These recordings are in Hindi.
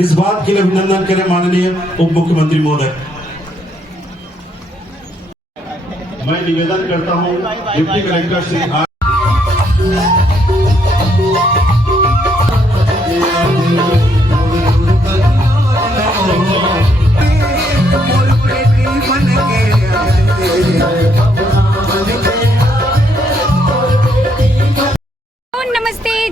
इस बात के लिए अभिनंदन करें माननीय उप मुख्यमंत्री महोदय। मैं निवेदन करता हूं डिप्टी कलेक्टर श्री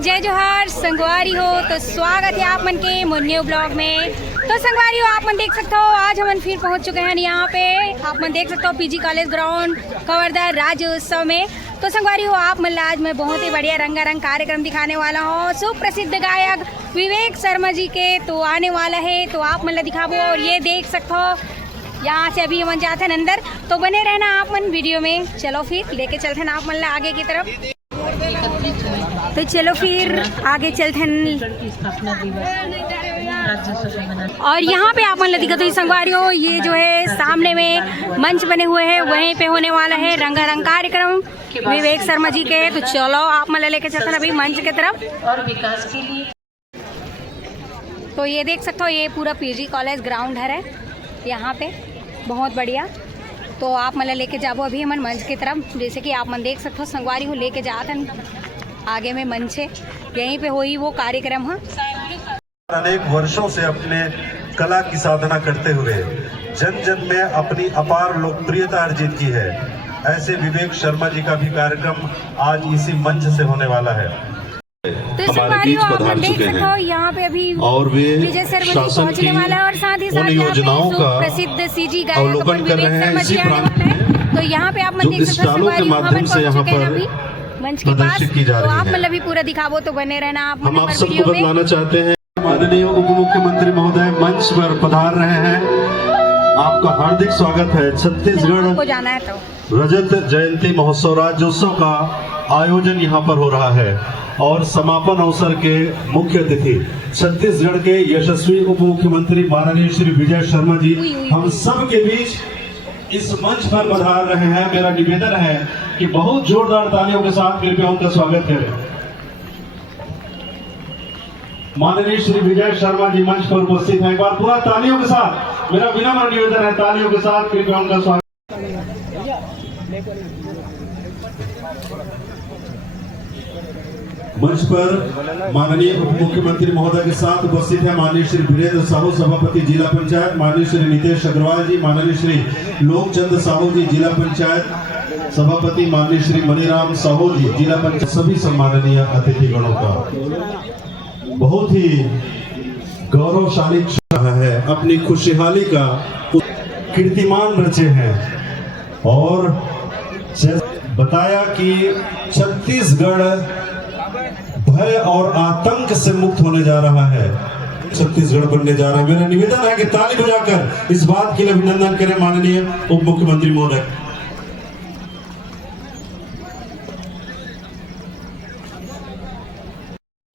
जय जोहार संगवारी हो। तो स्वागत है आप मन के न्यू ब्लॉग में। तो संगवारी हो, आप मन देख सकते हो आज हम फिर पहुंच चुके हैं यहाँ पे। आप मन देख सकते हो पीजी कॉलेज ग्राउंड कवर्धा राज्य उत्सव में। तो संगवारी हो, आप मन आज मैं बहुत ही बढ़िया रंगारंग कार्यक्रम दिखाने वाला हूँ। सुप्रसिद्ध गायक विवेक शर्मा जी के तो आने वाला है, तो आप मन दिखाबो। और ये देख सकते हो यहाँ से अभी हम जाते हैं अंदर, तो बने रहना आप मन वीडियो में। चलो फिर लेके चलते हैं आप मन आगे की तरफ। तो चलो फिर आगे चलते हैं। और यहाँ पे आप मन दिखा तो संगवारी हो, ये जो है सामने में मंच बने हुए हैं, वहीं पे होने वाला है रंगारंग कार्यक्रम विवेक शर्मा जी के। तो चलो आप मन लेके चलते हैं अभी मंच की तरफ। और विकास के लिए तो ये देख सकते हो, ये पूरा पीजी कॉलेज ग्राउंड है यहाँ पे, बहुत बढ़िया। तो आप मन लेके जाओ अभी हम मंच की तरफ। जैसे कि आप मन देख सकते हो संगवारी हो, लेके जाते हैं आगे में मंच है, यहीं पे हुई वो कार्यक्रम है। अनेक वर्षों से अपने कला की साधना करते हुए जन जन में अपनी अपार लोकप्रियता अर्जित की है, ऐसे विवेक शर्मा जी का भी कार्यक्रम आज इसी मंच से होने वाला है। तो हमारे बीच पधार चुके हैं यहाँ पे अभी और वे शासन की और साथ ही साथ योजनाओं का प्रसिद्ध सीजी गायक अवलोकन कर रहे हैं इसी प्रांत में। तो यहाँ पे आप मन देख सकते हो के माध्यम से यहाँ पर मंच के पास, तो आप मतलब भी पूरा दिखावो। तो बने रहना आप हम आप सबको बतलाना चाहते हैं, माननीय उप मुख्यमंत्री महोदय मंच पर पधार रहे हैं। आपका हार्दिक स्वागत है। छत्तीसगढ़ को जाना है तो रजत जयंती महोत्सव राज्योत्सव का आयोजन यहाँ पर हो रहा है और समापन अवसर के मुख्य अतिथि छत्तीसगढ़ के यशस्वी उप मुख्यमंत्री माननीय श्री विजय शर्मा जी हम सब के बीच इस मंच पर पधार रहे हैं। मेरा निवेदन है कि बहुत जोरदार तालियों के साथ कृपया उनका स्वागत करें। माननीय श्री विजय शर्मा जी मंच पर उपस्थित हैं। एक बार पूरा तालियों के साथ मेरा विनम्र निवेदन है, तालियों के साथ कृपया उनका स्वागत। मंच पर माननीय उप मुख्यमंत्री महोदय के साथ उपस्थित है माननीय श्री वीरेंद्र साहू सभापति जिला पंचायत, माननीय श्री नितेश अग्रवाल जी, माननीय श्री लोकचंद साहू जी जिला पंचायत सभापति, माननीय श्री मनीराम साहू जी जिला पंचायत, सभी सम्माननीय अतिथिगणों का बहुत ही गौरवशाली है, अपनी खुशहाली का कीर्तिमान रचे हैं। और बताया कि छत्तीसगढ़ भय और आतंक से मुक्त होने जा रहा है, छत्तीसगढ़ बनने जा रहा है। मेरा निवेदन है कि ताली बजाकर इस बात के लिए अभिनंदन करें माननीय उप मुख्यमंत्री महोदय।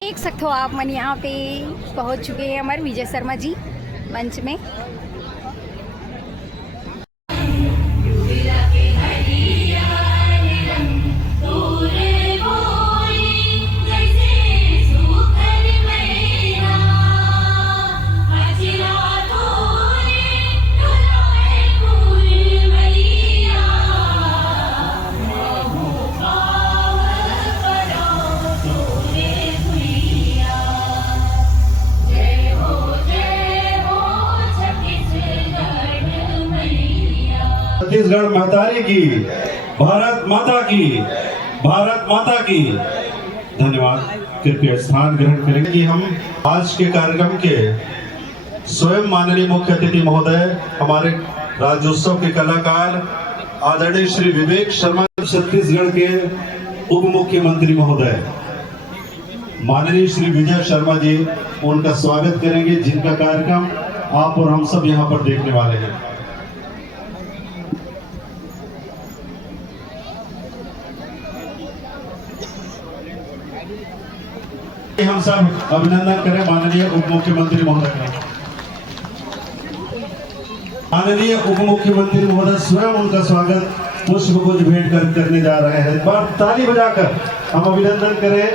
देख सकते हो आप मन यहाँ पे पहुँच चुके हैं हमारे विजय शर्मा जी मंच में। छत्तीसगढ़ महतारी की, भारत माता की, भारत माता की। धन्यवाद। कृपया स्थान ग्रहण करेंगे कि हम आज के कार्यक्रम के स्वयं माननीय मुख्य अतिथि महोदय, हमारे राज्योत्सव के कलाकार आदरणीय श्री विवेक शर्मा, छत्तीसगढ़ के उप मुख्यमंत्री महोदय माननीय श्री विजय शर्मा जी, उनका स्वागत करेंगे, जिनका कार्यक्रम आप और हम सब यहाँ पर देखने वाले हैं। हम सब अभिनंदन करें माननीय उप मुख्यमंत्री महोदय का। माननीय उप मुख्यमंत्री महोदय स्वयं उनका स्वागत पुष्प गुच्छ भेंट करने जा रहे हैं। एक बार ताली बजाकर हम अभिनंदन करें,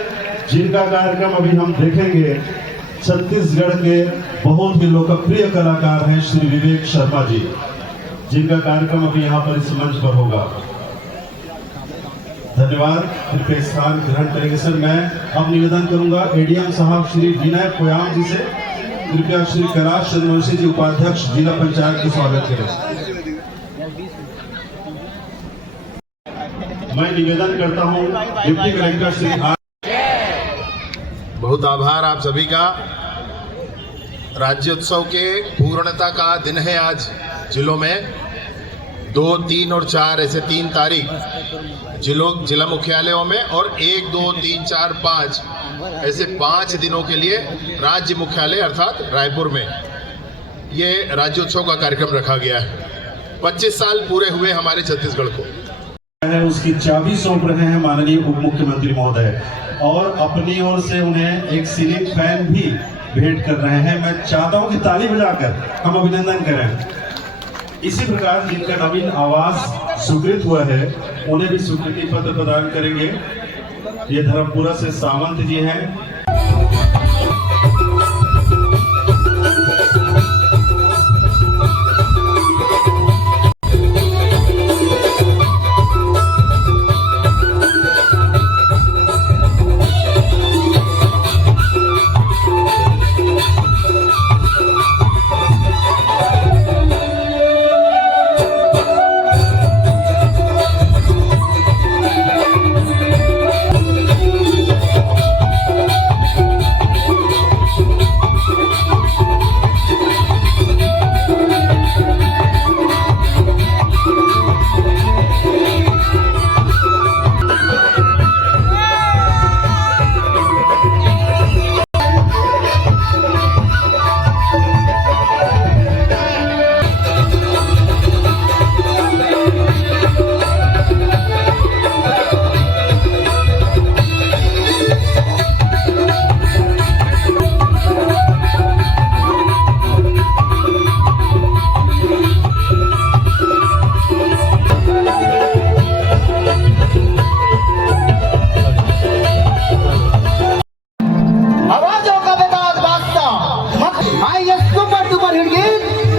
जिनका कार्यक्रम अभी हम देखेंगे छत्तीसगढ़ के बहुत ही लोकप्रिय कलाकार हैं श्री विवेक शर्मा जी, जिनका कार्यक्रम अभी यहाँ पर इस मंच पर होगा। धन्यवाद। कृपया स्थान ग्रहण करेंगे सर। मैं अब निवेदन करूंगा एडीएम साहब श्री विनय कोयाम जी से, कृपया श्री कैलाश चंद्रवंशी जी उपाध्यक्ष जिला पंचायत को स्वागत करें। मैं निवेदन करता हूं डिप्टी कलेक्टर श्री बहुत आभार आप सभी का। राज्योत्सव के पूर्णता का दिन है आज। जिलों में 2, 3 और 4 ऐसे 3 तारीख जिला मुख्यालयों में, और 1, 2, 3, 4, 5 ऐसे 5 दिनों के लिए राज्य मुख्यालय अर्थात रायपुर में ये राज्योत्सव का कार्यक्रम रखा गया है। 25 साल पूरे हुए हमारे छत्तीसगढ़ को। उसकी चाबी सौंप रहे हैं माननीय उप मुख्यमंत्री महोदय, और अपनी ओर से उन्हें एक सीलिंग फैन भी भेंट कर रहे हैं। मैं चाहता हूं कि ताली बजाकर हम अभिनंदन करें। इसी प्रकार जिनका नवीन आवास स्वीकृत हुआ है उन्हें भी स्वीकृति पत्र प्रदान करेंगे। ये धर्मपुरा से सावंत जी हैं।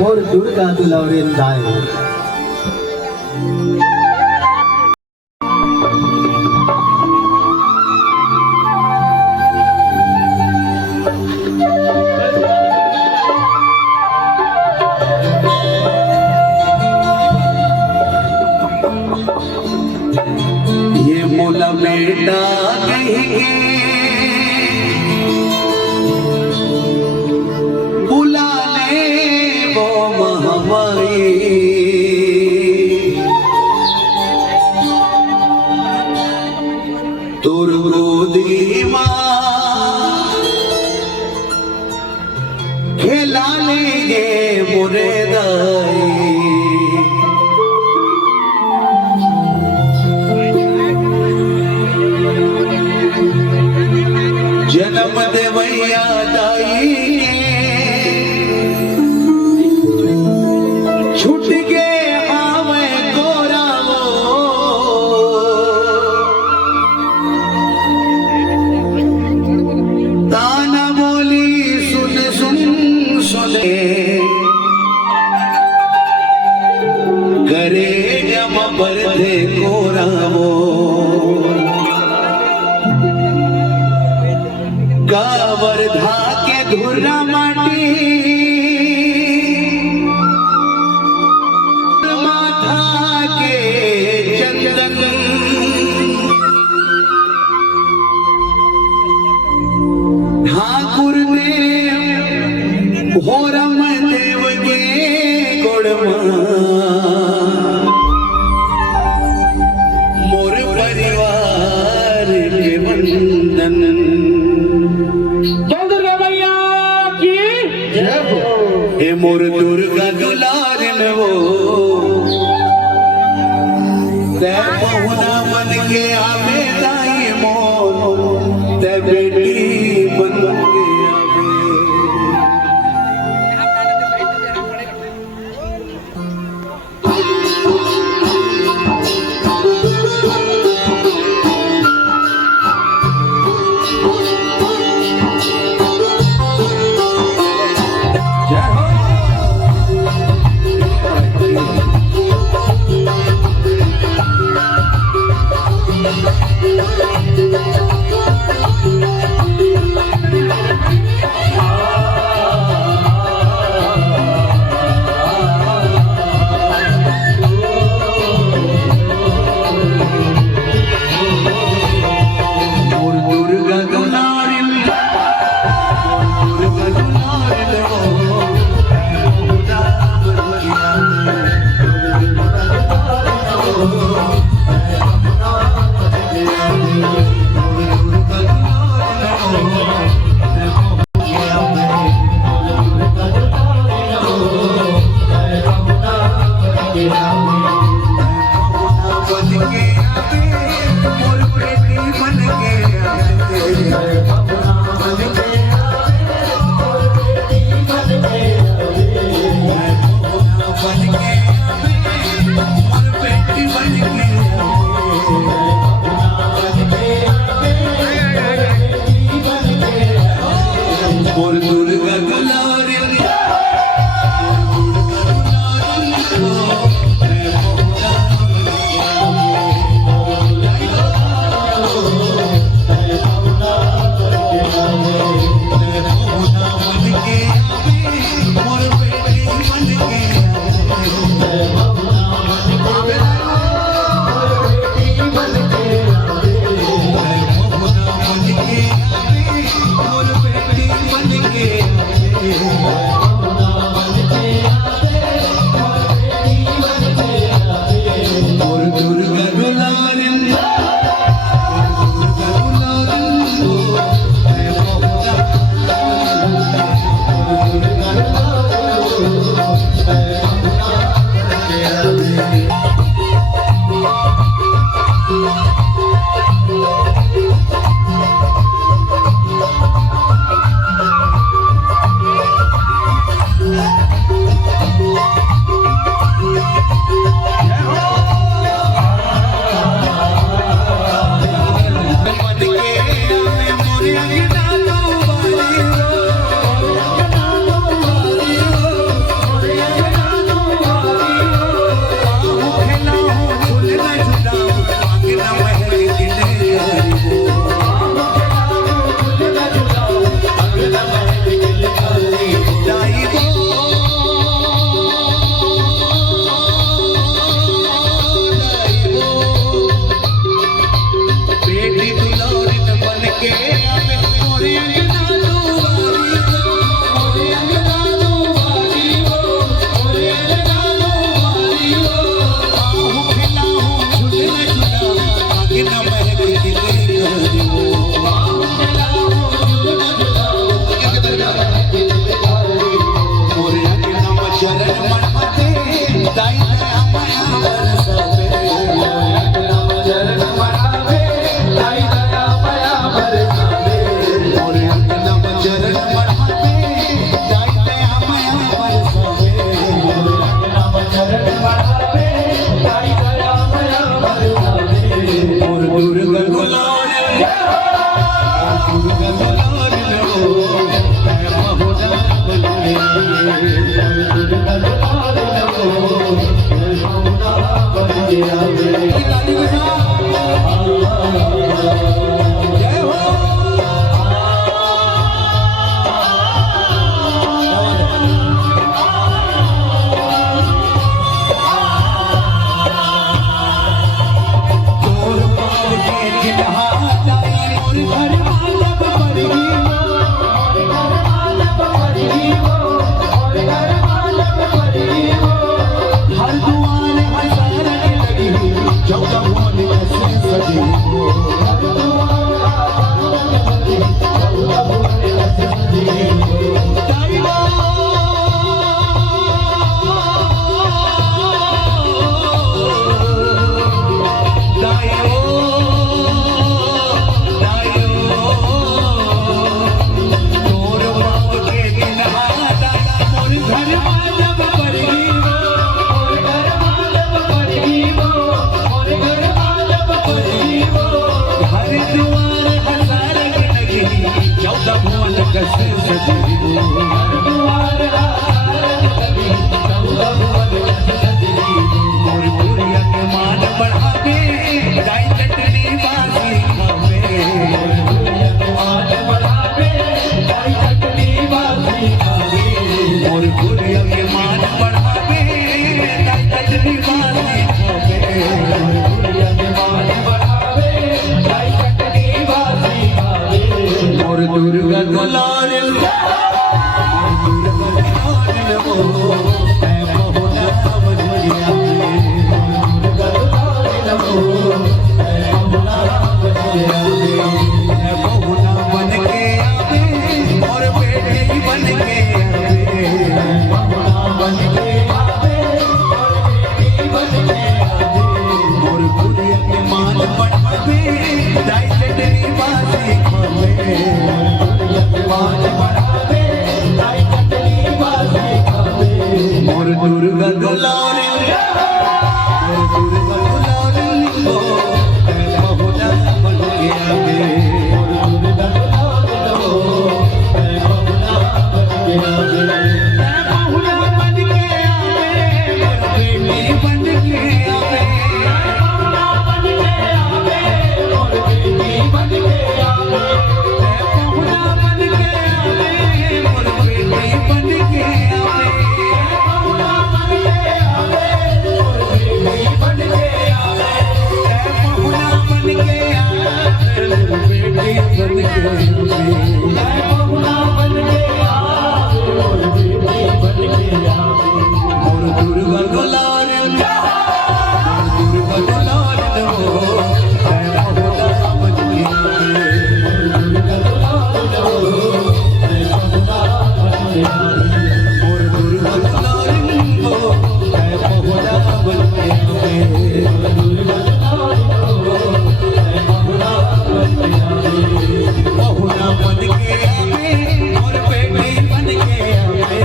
और दुर्गा दुलावरेन दाय ये मोला बेटा कहेंगे तोर गोदी माँ खेला लेंगे मोरे दाई। जन्म देवैया दाई छूट के आवे गोरावो ताना बोली सुन सुन सुने करे जम पर दे गोरावो कावर्धा के धुरा माटी ठाकुर ने भोरम देव के गोड़मा मोर परिवार के वंदन। दुर्गा मैया की जय हो। हे मोर दुर्गा दुलारन वो ते बहुना मन के आवे दाई मोर ते बेटी बन के आवे। मोर दुर्गा दुलारी मोर दुर्गा दुलारी हो बहुना बन के आवे मोर दुर्गा दुलारी हो बहुना बन के आवे बहुना बन के आवे मोर बेटी बन के आवे बहुना बन के आवे मोर बेटी बन के आवे बहुना बन के आवे मोर बेटी बन के आवे बहुना बन के आवे मोर बेटी बन के आवे बहुना बन के आवे मोर बेटी बन के आवे बहुना बन के आवे मोर बेटी बन के आवे मोर दुर्गा दुलारी मोर दुर्गा दुलारी हो बहुना बन के आवे मोर दुर्गा दुलारी हो बहुना बन के आवे मोर दुर्गा दुलारी हो बहुना बन के आवे मोर दुर्गा दुलारी हो बहुना बन के आवे बहुना बन के आवे मोर बेटी बन के आवे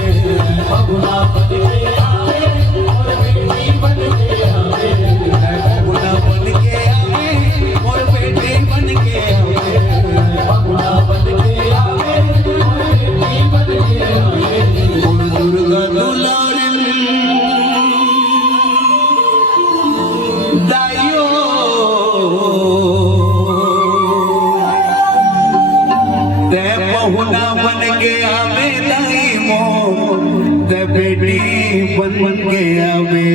बहुना बन के आवे मोर बेटी बन के आवे बहुना बन के आवे मोर बेटी बन के आवे बहुना बन के आवे मोर बेटी बन के आवे मोर दुर्गा दुलारी दाइयो ते बहुना बन के आवे दाई मोर ते बेटी बन के आवे